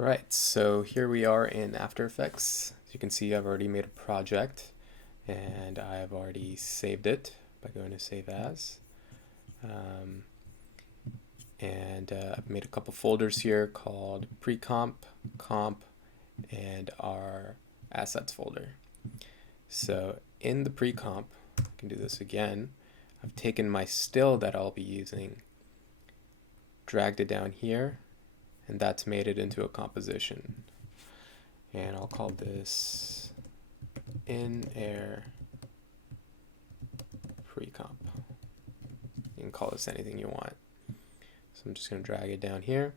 Alright, so here we are in After Effects. As you can see, I've already made a project and I've already saved it by going to Save As. I've made a couple folders here called Pre-Comp, Comp, and our Assets folder. So in the Pre-Comp, I can do this again, I've taken my still that I'll be using, dragged it down here, and that's made it into a composition. And I'll call this in-air pre-comp. You can call this anything you want. So I'm just going to drag it down here.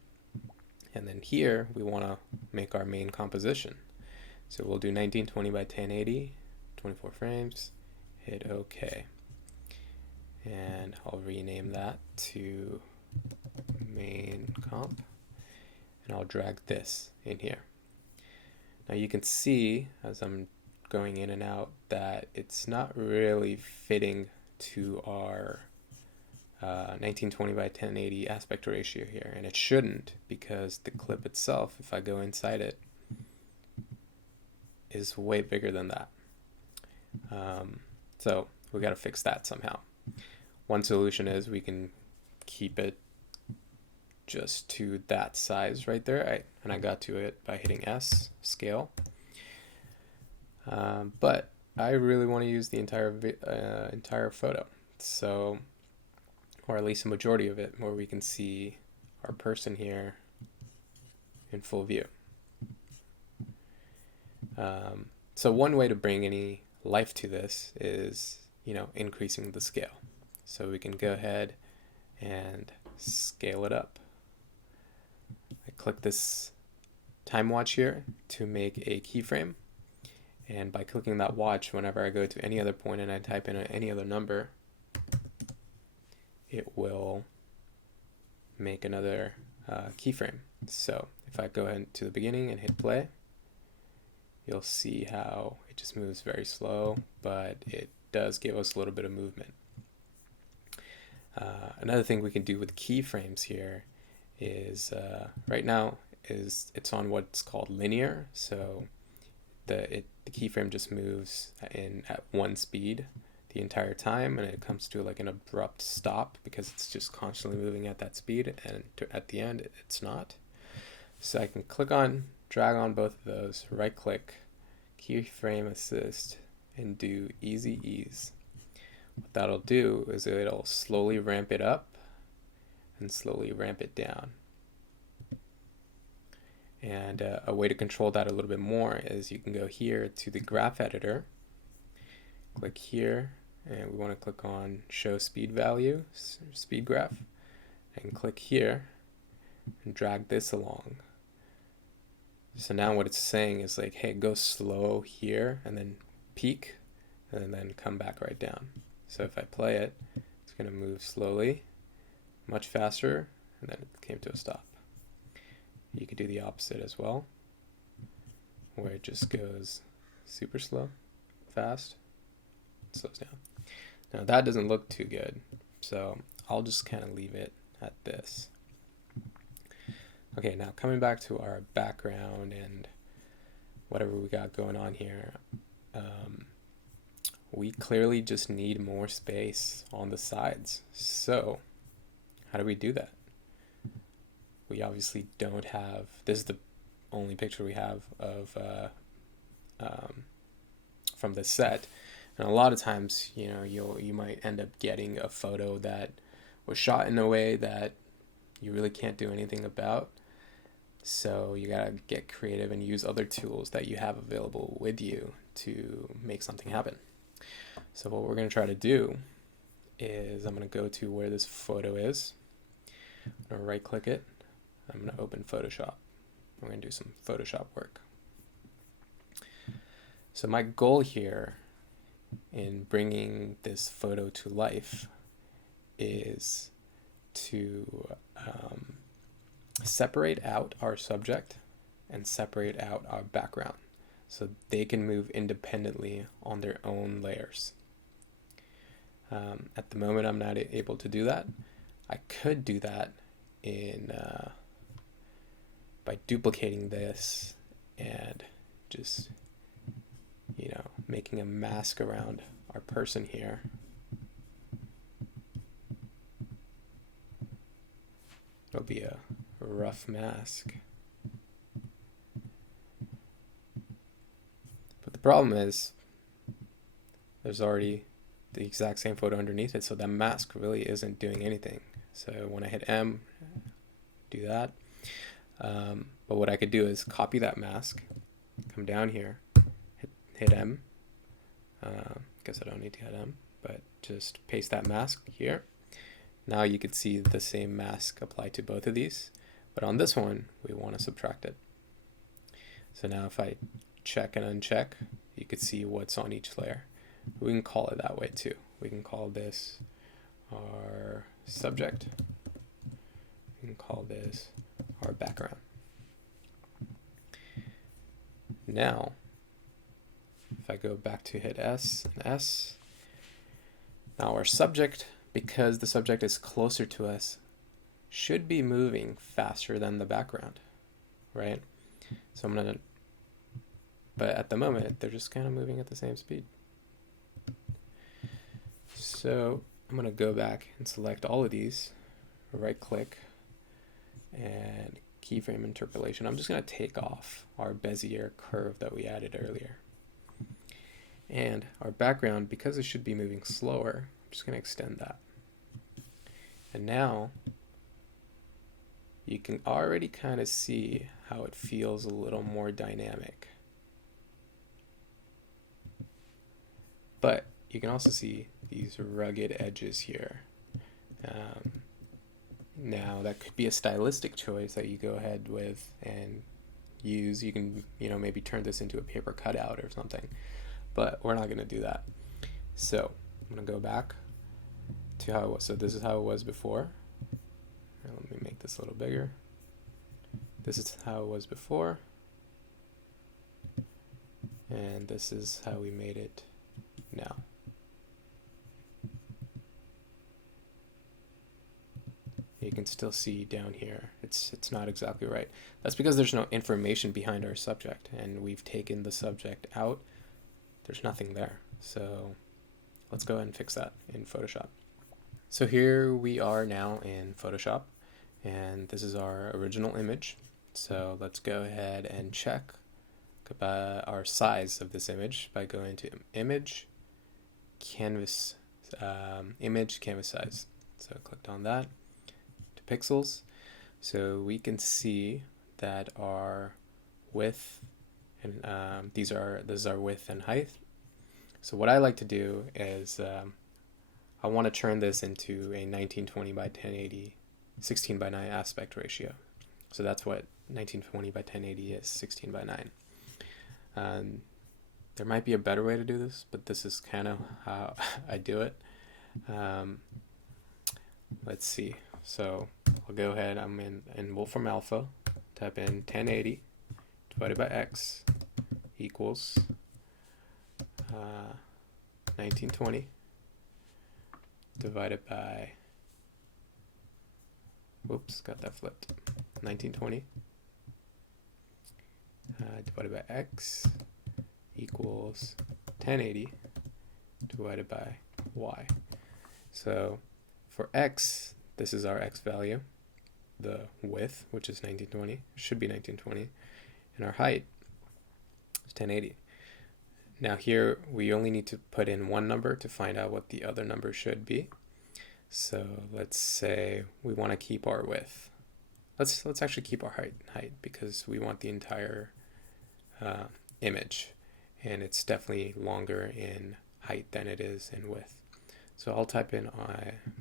And then here we want to make our main composition. So we'll do 1920 by 1080, 24 frames, hit OK. And I'll rename that to main comp. And I'll drag this in here. Now you can see as I'm going in and out that it's not really fitting to our 1920 by 1080 aspect ratio here, and it shouldn't, because the clip itself, if I go inside it, is way bigger than that. So we got to fix that somehow. One solution is we can keep it just to that size right there, and I got to it by hitting S, scale. But I really want to use the entire photo, so, or at least a majority of it, where we can see our person here in full view. So one way to bring any life to this is, increasing the scale. So we can go ahead and scale it up. I click this time watch here to make a keyframe, and by clicking that watch, whenever I go to any other point and I type in any other number, it will make another keyframe. So if I go ahead to the beginning and hit play, you'll see how it just moves very slow, but it does give us a little bit of movement. Another thing we can do with keyframes here is right now it's on what's called linear, so the keyframe just moves at one speed the entire time, and it comes to like an abrupt stop because it's just constantly moving at that speed, and at the end it's not. So I can drag on both of those, right click, keyframe assist, and do easy ease. What that'll do is it'll slowly ramp it up and slowly ramp it down. And a way to control that a little bit more is you can go here to the graph editor, click here, and we want to click on show speed value, speed graph, and click here and drag this along. So now what it's saying is like, hey, go slow here and then peak and then come back right down. So if I play it, it's going to move slowly, much faster, and then it came to a stop. You could do the opposite as well, where it just goes super slow, fast, it slows down. Now that doesn't look too good, so I'll just kind of leave it at this. Okay, now coming back to our background and whatever we got going on here, we clearly just need more space on the sides. So how do we do that? We obviously don't have, this is the only picture we have of from the set, and a lot of times you might end up getting a photo that was shot in a way that you really can't do anything about. So you gotta get creative and use other tools that you have available with you to make something happen. So what we're gonna try to do is I'm gonna go to where this photo is. I'm gonna right click it. I'm gonna open Photoshop. I'm gonna do some Photoshop work. So my goal here in bringing this photo to life is to separate out our subject and separate out our background so they can move independently on their own layers. At the moment I'm not able to do that. I could do that by by duplicating this and just, making a mask around our person here. It'll be a rough mask. But the problem is there's already the exact same photo underneath it, so that mask really isn't doing anything. So when I hit M, do that. But what I could do is copy that mask, come down here, hit M. Guess I don't need to hit M, but just paste that mask here. Now you could see the same mask apply to both of these, but on this one, we want to subtract it. So now if I check and uncheck, you could see what's on each layer. We can call it that way too. We can call this our subject. We can call this our background. Now, if I go back to hit S and S, now our subject, because the subject is closer to us, should be moving faster than the background, right? So but at the moment, they're just kind of moving at the same speed. So I'm going to go back and select all of these, right click, and keyframe interpolation. I'm just going to take off our Bezier curve that we added earlier. And our background, because it should be moving slower, I'm just going to extend that. And now you can already kind of see how it feels a little more dynamic. But you can also see these rugged edges here. Now that could be a stylistic choice that you go ahead with and use. You can, maybe turn this into a paper cutout or something, but we're not going to do that. So I'm going to go back to how it was. So this is how it was before. Let me make this a little bigger. This is how it was before, and this is how we made it now. You can still see down here, it's not exactly right. That's because there's no information behind our subject, and we've taken the subject out. There's nothing there. So let's go ahead and fix that in Photoshop. So here we are now in Photoshop, and this is our original image. So let's go ahead and check our size of this image by going to Image, Canvas, Image, Canvas Size. So I clicked on that, to pixels. So we can see that our width, and this is our width and height. So what I like to do is I want to turn this into a 1920 by 1080, 16 by 9 aspect ratio. So that's what 1920 by 1080 is, 16 by 9. There might be a better way to do this, but this is kind of how I do it. Let's see. So I'll go ahead, I'm in Wolfram Alpha, type in 1080 divided by x equals 1920 divided by, whoops, got that flipped, 1920 divided by x equals 1080 divided by y. So for x, this is our x value, the width, which is 1920, should be 1920, and our height is 1080. Now here we only need to put in one number to find out what the other number should be. So let's say we want to keep our width. Let's actually keep our height because we want the entire image, and it's definitely longer in height than it is in width. So I'll type in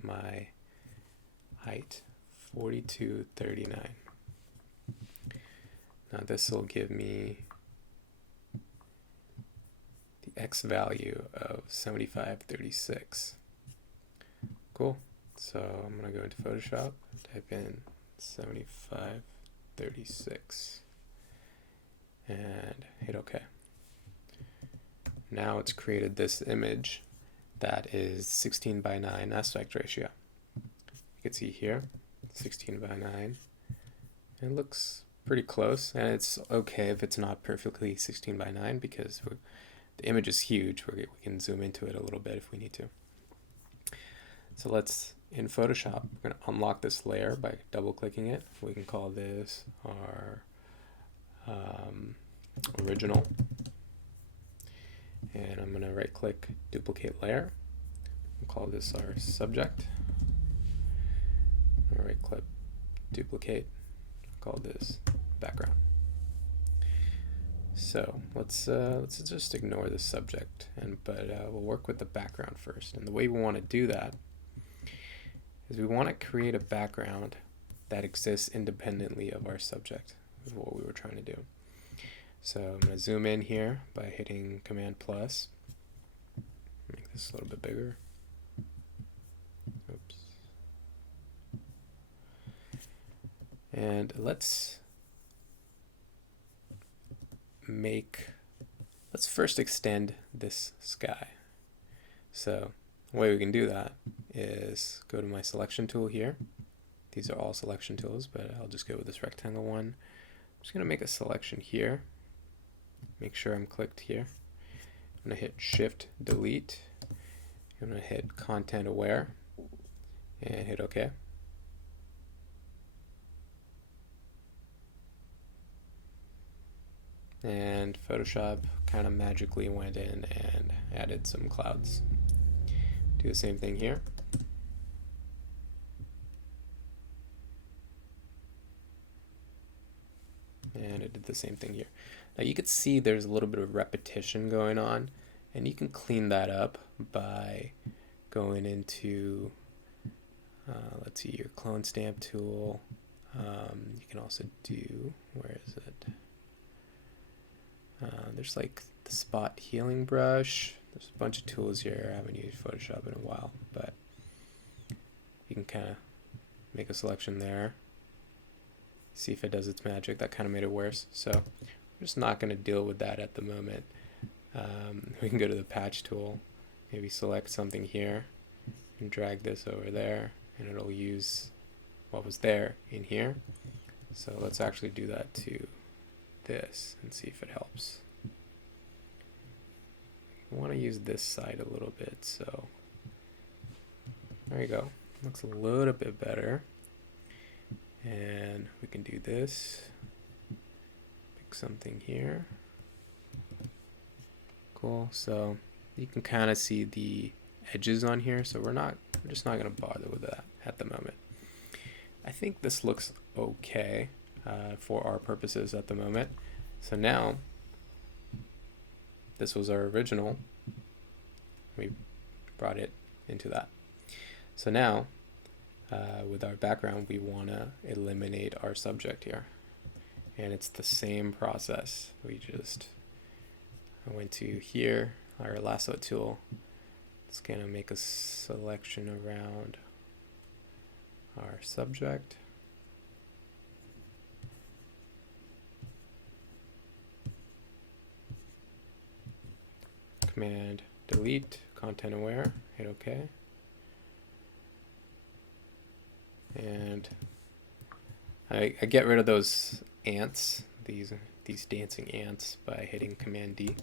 my height, 4239. Now this will give me the x value of 7536. Cool. So I'm going to go into Photoshop, type in 7536, and hit OK. Now it's created this image that is 16 by 9 aspect ratio. You can see here, 16 by 9. It looks pretty close, and it's okay if it's not perfectly 16 by 9 because the image is huge. We can zoom into it a little bit if we need to. So let's, in Photoshop, we're going to unlock this layer by double-clicking it. We can call this our original. And I'm going to right-click, duplicate layer. We'll call this our subject. Right-click, duplicate. Call this background. So let's just ignore the subject, but we'll work with the background first. And the way we want to do that is we want to create a background that exists independently of our subject, is what we were trying to do. So I'm going to zoom in here by hitting Command plus. Make this a little bit bigger. Oops. And let's first extend this sky. So the way we can do that is go to my selection tool here. These are all selection tools, but I'll just go with this rectangle one. I'm just going to make a selection here. Make sure I'm clicked here. I'm going to hit Shift Delete. I'm going to hit Content Aware and hit OK. And Photoshop kind of magically went in and added some clouds. Do the same thing here. And it did the same thing here. Now you can see there's a little bit of repetition going on, and you can clean that up by going into, let's see, your clone stamp tool. You can also do, where is it? There's like the spot healing brush. There's a bunch of tools here. I haven't used Photoshop in a while, but you can kind of make a selection there. See if it does its magic. That kind of made it worse. So I'm just not going to deal with that at the moment. We can go to the patch tool, maybe select something here and drag this over there, and it'll use what was there in here. So let's actually do that to this and see if it helps. I want to use this side a little bit, so there you go. Looks a little bit better. And we can do this. Pick something here. Cool. So you can kind of see the edges on here, so we're just not going to bother with that at the moment. I think this looks okay for our purposes at the moment. So now, this was our original. We brought it into that. So now, with our background, we want to eliminate our subject here. And it's the same process. I went to here, our lasso tool. It's going to make a selection around our subject. Command delete, content aware, hit OK. And I get rid of those ants, these dancing ants, by hitting Command D.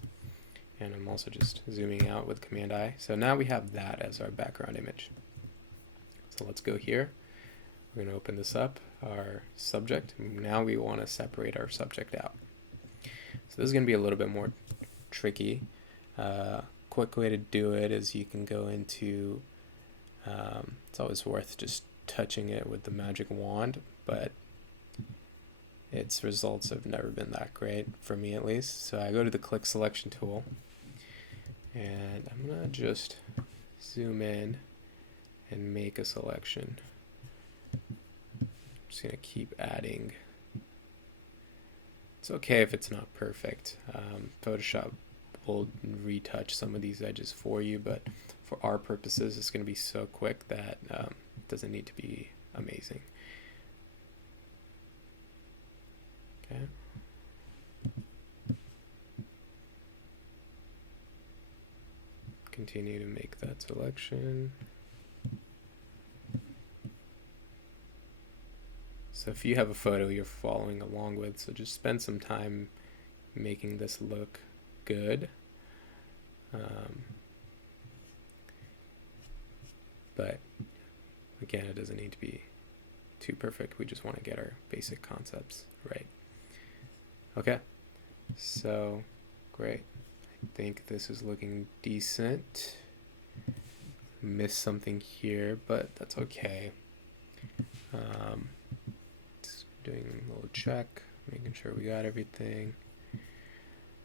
And I'm also just zooming out with Command I. So now we have that as our background image. So let's go here. We're going to open this up, our subject. Now we want to separate our subject out. So this is going to be a little bit more tricky. Quick way to do it is you can go into, it's always worth just touching it with the magic wand, but its results have never been that great, for me at least. So I go to the click selection tool, and I'm going to just zoom in and make a selection. I'm just going to keep adding. It's okay if it's not perfect. Photoshop will retouch some of these edges for you, but for our purposes, it's going to be so quick that it doesn't need to be amazing. Okay. Continue to make that selection. So So if you have a photo you're following along with, so just spend some time making this look good. But again, it doesn't need to be too perfect. We just want to get our basic concepts right. Okay, so great. I think this is looking decent. Missed something here, but that's okay. Just doing a little check, making sure we got everything.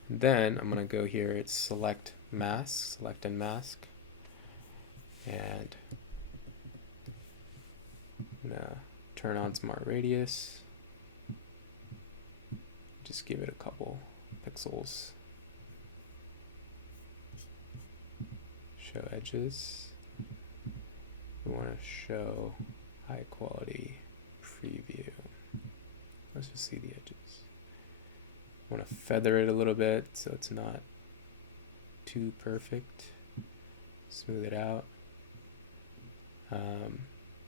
And then I'm gonna go here, it's select mask, select and mask, and I'm gonna turn on smart radius. Just give it a couple pixels. Show edges. We want to show high quality preview. Let's just see the edges. Want to feather it a little bit so it's not too perfect. Smooth it out.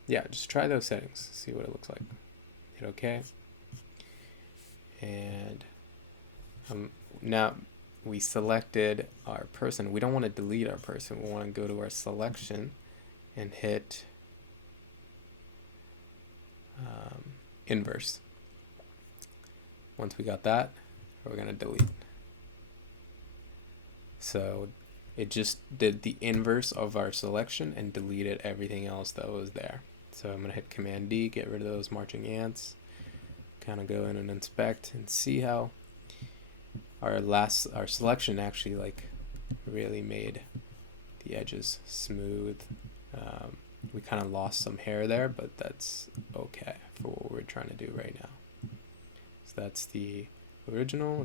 Yeah, just try those settings, see what it looks like. Hit OK. And now we selected our person. We don't want to delete our person. We want to go to our selection and hit inverse. Once we got that, we're going to delete. So it just did the inverse of our selection and deleted everything else that was there. So I'm going to hit Command D, get rid of those marching ants, kind of go in and inspect and see how our selection actually like really made the edges smooth. We kind of lost some hair there, but that's okay for what we're trying to do right now. So that's the original.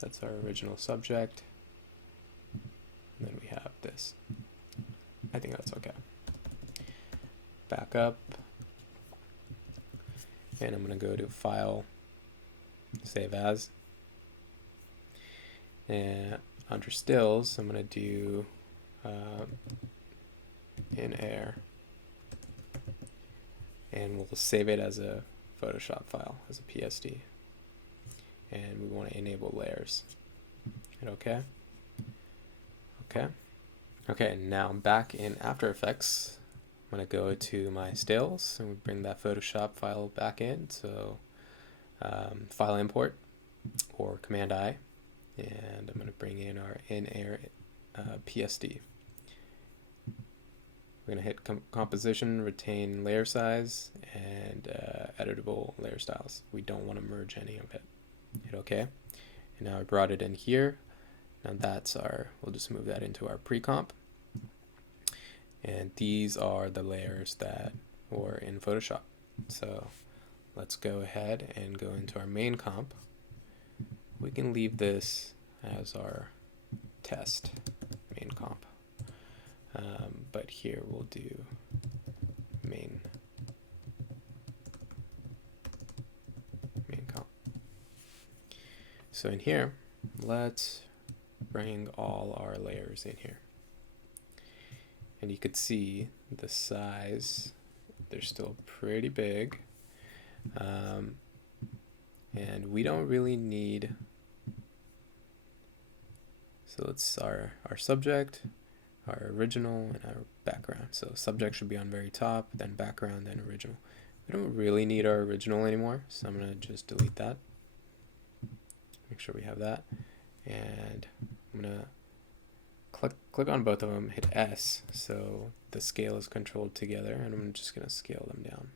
That's our original subject. And then we have this. I think that's okay. Back up. And I'm going to go to File, Save As. And under Stills, I'm going to do in air. And we'll save it as a Photoshop file, as a PSD. And we want to enable layers. Hit OK. Okay. Okay, now back in After Effects, I'm going to go to my stills and we bring that Photoshop file back in. So File Import or Command I, and I'm going to bring in our in-air PSD. We're going to hit Composition, retain layer size, and editable layer styles. We don't want to merge any of it. Hit OK. And now I brought it in here. Now that's we'll just move that into our pre-comp. And these are the layers that were in Photoshop. So let's go ahead and go into our main comp. We can leave this as our test main comp. But here we'll do main comp. So in here, let's bring all our layers in here. And you could see the size, they're still pretty big. And we don't really need, so it's our subject, our original, and our background. So subject should be on very top, then background, then original. We don't really need our original anymore, so I'm going to just delete that. Make sure we have that. And I'm going to click on both of them, hit S, so the scale is controlled together, and I'm just going to scale them down.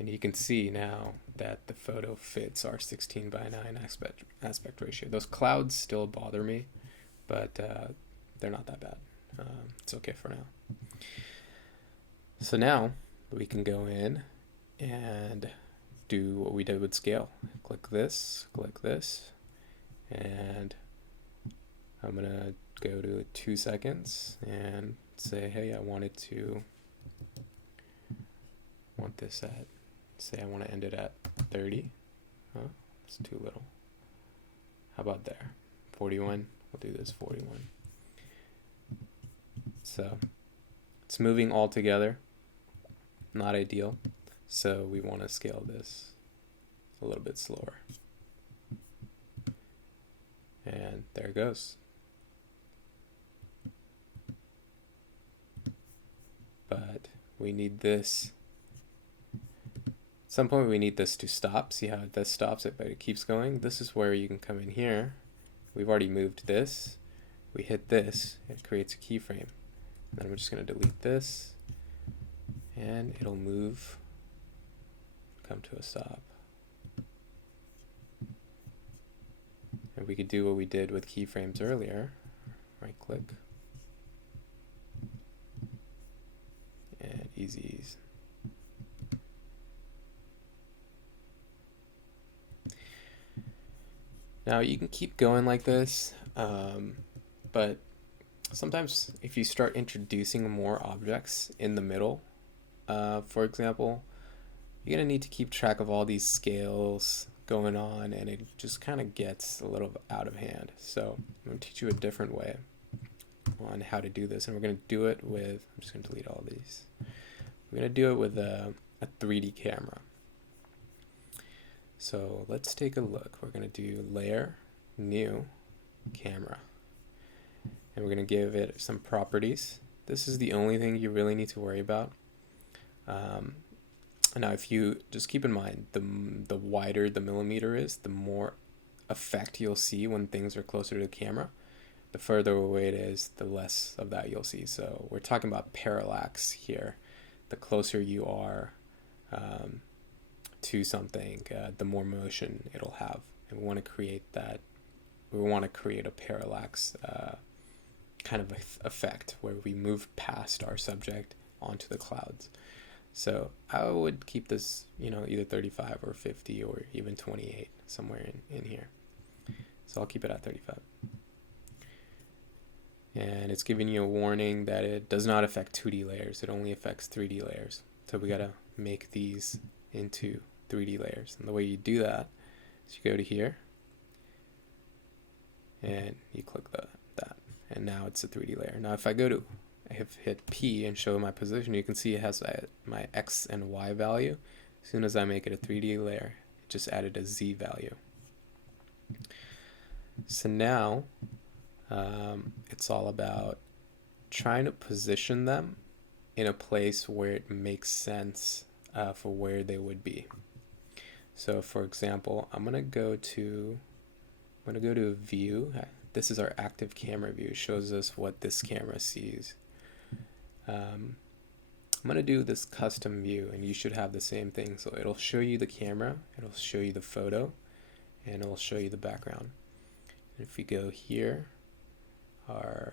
And you can see now that the photo fits our 16:9 aspect ratio. Those clouds still bother me, but they're not that bad. It's okay for now. So now we can go in and do what we did with scale. Click this, and I'm gonna go to 2 seconds and say, hey, I want this at, say I want to end it at 30. Huh? It's too little. How about there? 41. We'll do this 41. So it's moving all together, not ideal. So we want to scale this a little bit slower. And there it goes. But we need this. At some point we need this to stop. See how this stops it, but it keeps going? This is where you can come in here. We've already moved this. We hit this, it creates a keyframe. Then we're just going to delete this, and it'll move, come to a stop. And we could do what we did with keyframes earlier. Right click. And easy ease. Now you can keep going like this, but sometimes if you start introducing more objects in the middle, for example, you're going to need to keep track of all these scales going on, and it just kind of gets a little out of hand. So I'm going to teach you a different way on how to do this, and we're going to do it with, I'm just going to delete all these. We're going to do it with a 3D camera. So let's take a look. We're going to do layer, new, camera. And we're going to give it some properties. This is the only thing you really need to worry about. Now if you just keep in mind, the wider the millimeter is, the more effect you'll see when things are closer to the camera. The further away it is, the less of that you'll see. So we're talking about parallax here. The closer you are to something, the more motion it'll have. And we want to create that. We want to create a parallax kind of effect where we move past our subject onto the clouds. So I would keep this, either 35 or 50 or even 28 somewhere in here. So I'll keep it at 35. And it's giving you a warning that it does not affect 2D layers. It only affects 3D layers. So we got to make these into 3D layers. And the way you do that is you go to here and you click that. And now it's a 3D layer. Now if I hit P and show my position, you can see it has my X and Y value. As soon as I make it a 3D layer, it just added a Z value. So now it's all about trying to position them in a place where it makes sense for where they would be. So for example, I'm gonna go to view. This is our active camera view. It shows us what this camera sees. I'm gonna do this custom view, and you should have the same thing. So it'll show you the camera, it'll show you the photo, and it'll show you the background. And if we go here, I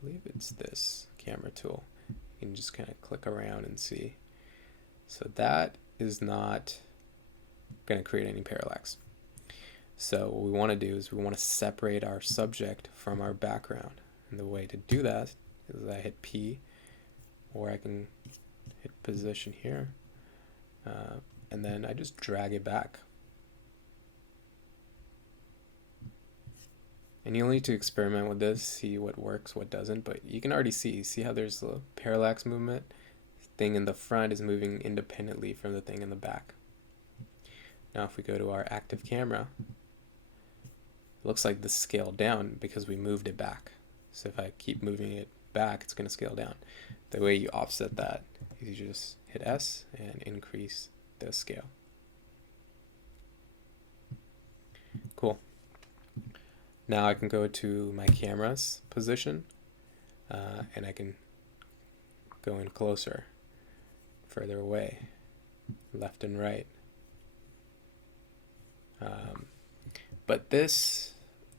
believe it's this camera tool, you can just kind of click around and see. So that is not going to create any parallax. So what we want to do is we want to separate our subject from our background. And the way to do that is I hit P, or I can hit position here, and then I just drag it back. And you'll need to experiment with this, see what works, what doesn't, but you can already see how there's a parallax movement. The thing in the front is moving independently from the thing in the back. Now if we go to our active camera, it looks like this scaled down because we moved it back. So if I keep moving it back, it's going to scale down. The way you offset that is you just hit S and increase the scale. Cool. Now I can go to my camera's position, and I can go in closer, further away, left and right. But this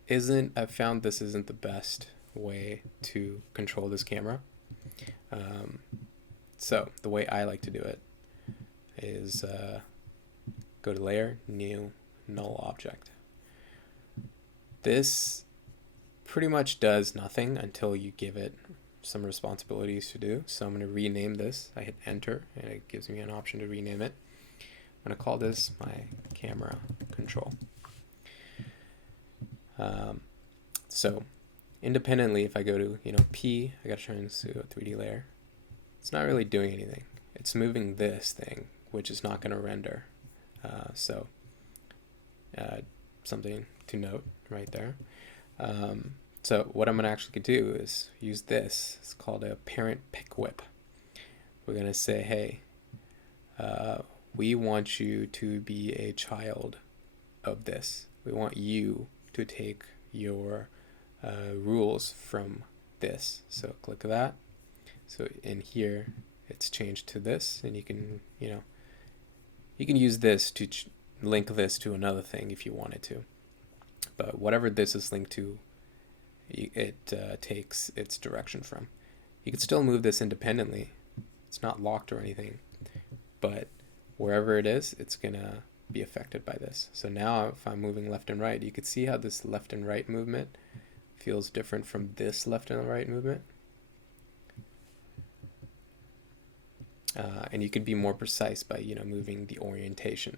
I found this isn't the best way to control this camera. So the way I like to do it is go to Layer, New, Null Object. This pretty much does nothing until you give it some responsibilities to do. So I'm going to rename this. I hit Enter, and it gives me an option to rename it. I'm going to call this my camera control. So independently, if I go to, P, I gotta turn this to a 3D layer. It's not really doing anything. It's moving this thing, which is not gonna render. So something to note right there. So what I'm gonna actually do is use this. It's called a parent pick whip. We're gonna say, hey, we want you to be a child of this. We want you to take your rules from this. So click that. So in here, it's changed to this, and you can, you can use this to link this to another thing if you wanted to. But whatever this is linked to, it takes its direction from. You can still move this independently. It's not locked or anything, but wherever it is, it's gonna be affected by this. So now if I'm moving left and right, you can see how this left and right movement feels different from this left and right movement. And you can be more precise by, moving the orientation.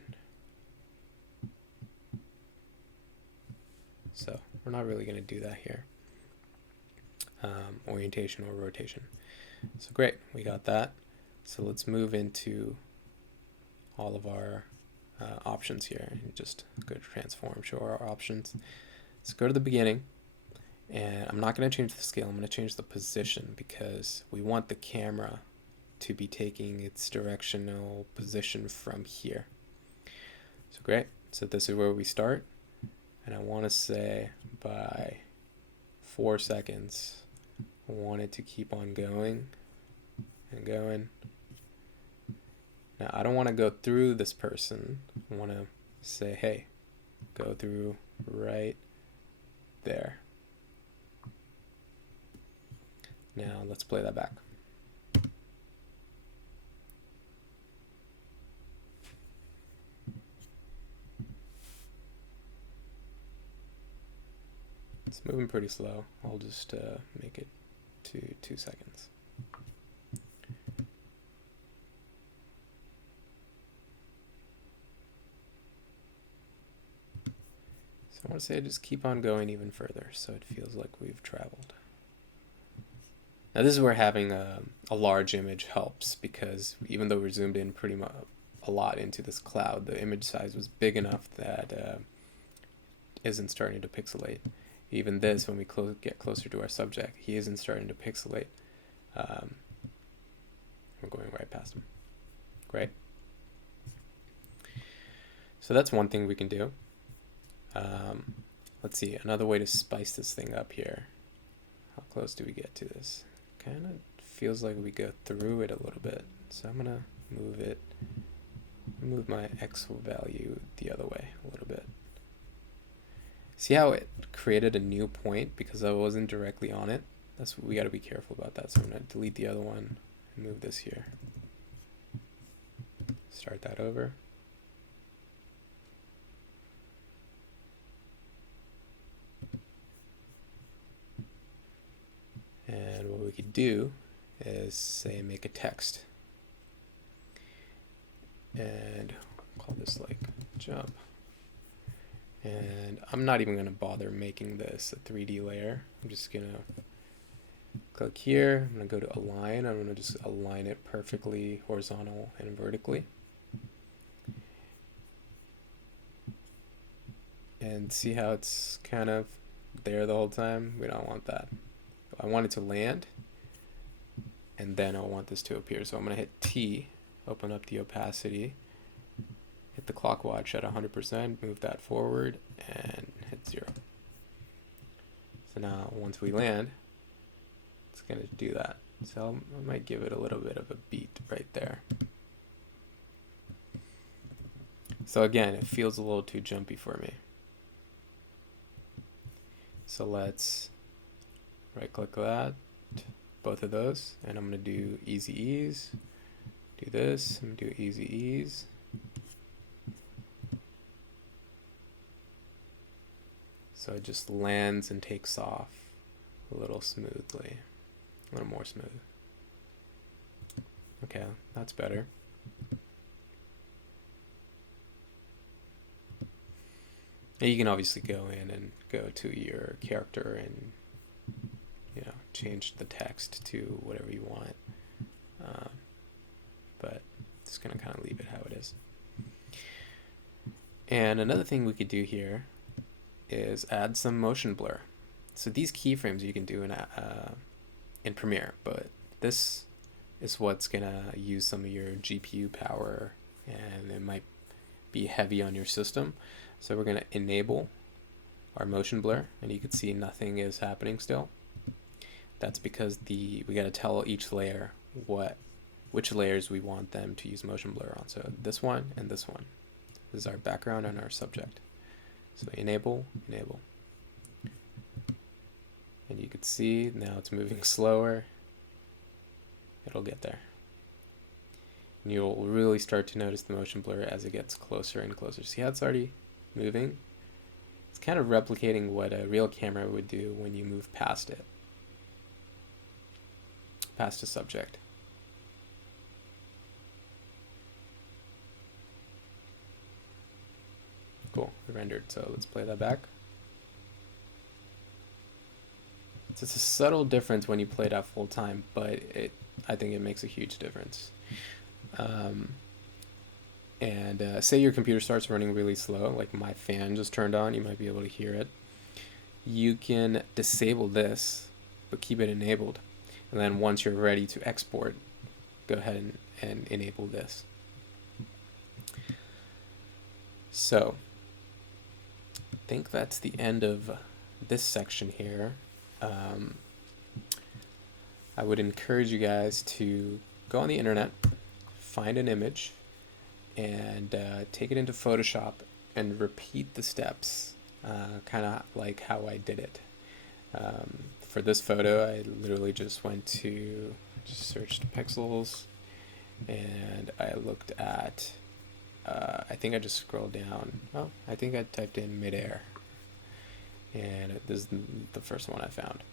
So we're not really going to do that here. Orientation or rotation. So great, we got that. So let's move into all of our options here and just go to transform, show our options. Let's go to the beginning, and I'm not going to change the scale. I'm going to change the position because we want the camera to be taking its directional position from here. So great. So this is where we start, and I want to say by 4 seconds I want it to keep on going and going. Now I don't want to go through this person. I want to say, hey, go through right there. Now let's play that back. It's moving pretty slow. I'll just make it to 2 seconds. So I want to say just keep on going even further so it feels like we've traveled. Now this is where having a large image helps, because even though we're zoomed in pretty much a lot into this cloud, the image size was big enough that isn't starting to pixelate. Even this, when we get closer to our subject, he isn't starting to pixelate. We're going right past him. Great. So that's one thing we can do. Let's see, another way to spice this thing up here. How close do we get to this? Kind of feels like we go through it a little bit. So I'm going to move my X value the other way a little bit. See how it created a new point because I wasn't directly on it? We got to be careful about that. So I'm going to delete the other one and move this here. Start that over. And what we could do is say make a text. And call this like jump. And I'm not even going to bother making this a 3D layer. I'm just going to click here. I'm going to go to align. I'm going to just align it perfectly horizontal and vertically. And see how it's kind of there the whole time? We don't want that. I want it to land, and then I want this to appear. So I'm going to hit T, open up the opacity, hit the clock watch at 100%, move that forward, and hit 0. So now once we land, it's going to do that. So I might give it a little bit of a beat right there. So again, it feels a little too jumpy for me. So let's right click that, both of those, and I'm going to do easy ease, do this, I'm going to do easy ease. So it just lands and takes off a little smoothly, a little more smooth. Okay, that's better. And you can obviously go in and go to your character and change the text to whatever you want. But just gonna kind of leave it how it is. And another thing we could do here is add some motion blur. So these keyframes you can do in Premiere, but this is what's gonna use some of your GPU power, and it might be heavy on your system. So we're gonna enable our motion blur, and you can see nothing is happening still. That's because we gotta tell each layer which layers we want them to use motion blur on. So this one and this one. This is our background and our subject. So enable, enable. And you can see now it's moving slower. It'll get there. And you'll really start to notice the motion blur as it gets closer and closer. See how it's already moving? It's kind of replicating what a real camera would do when you move past it, past a subject. Cool, it rendered, so let's play that back. So it's a subtle difference when you play it out full time, but I think it makes a huge difference. Say your computer starts running really slow, like my fan just turned on, you might be able to hear it. You can disable this, but keep it enabled. And then once you're ready to export, go ahead and enable this. So, I think that's the end of this section here. I would encourage you guys to go on the internet, find an image, and take it into Photoshop and repeat the steps, kind of like how I did it. For this photo, I literally just searched pixels, and I looked at, I think I just scrolled down. Oh, I think I typed in midair, and this is the first one I found.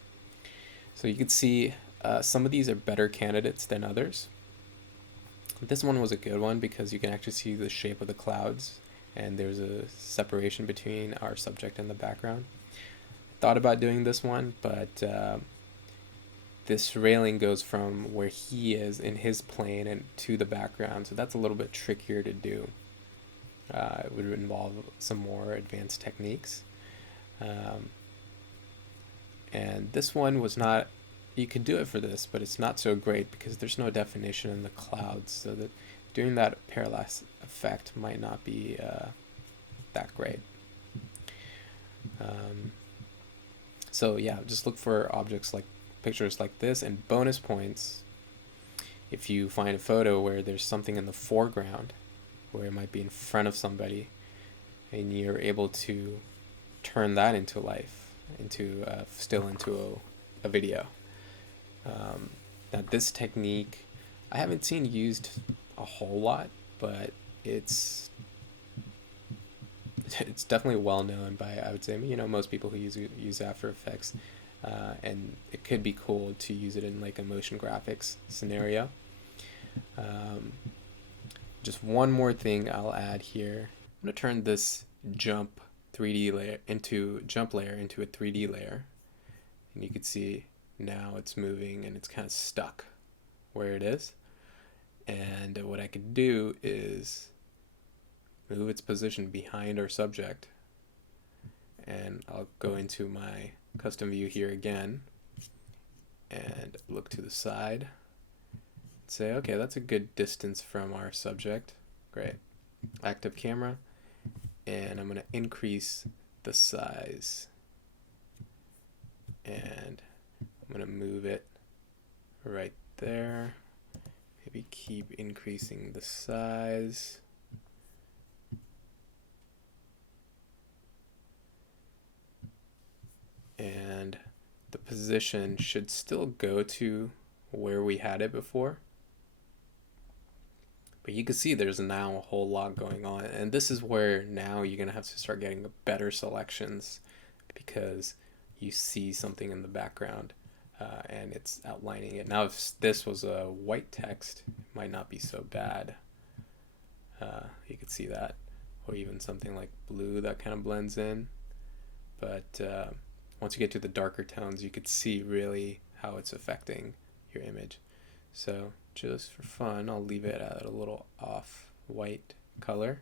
So you can see some of these are better candidates than others. This one was a good one because you can actually see the shape of the clouds, and there's a separation between our subject and the background. I thought about doing this one, but this railing goes from where he is in his plane and to the background, so that's a little bit trickier to do. It would involve some more advanced techniques. And this one was not, you could do it for this, but it's not so great because there's no definition in the clouds, so that doing that parallax effect might not be that great. So yeah, just look for objects like pictures like this, and bonus points if you find a photo where there's something in the foreground, where it might be in front of somebody, and you're able to turn that into life, still into a video. Now this technique I haven't seen used a whole lot, but it's definitely well known by, I would say, most people who use After Effects, and it could be cool to use it in like a motion graphics scenario. Just one more thing I'll add here. I'm going to turn this jump layer into a 3D layer, and you can see now it's moving and it's kind of stuck where it is. And what I could do is move its position behind our subject, and I'll go into my custom view here again and look to the side, say, okay, that's a good distance from our subject. Great. Active camera, and I'm going to increase the size, and I'm going to move it right there. Maybe keep increasing the size. And the position should still go to where we had it before. But you can see there's now a whole lot going on. And this is where now you're going to have to start getting better selections, because you see something in the background and it's outlining it. Now, if this was a white text, it might not be so bad. You could see that. Or even something like blue that kind of blends in. But once you get to the darker tones, you could see really how it's affecting your image. So just for fun, I'll leave it at a little off-white color.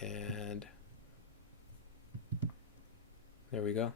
And there we go.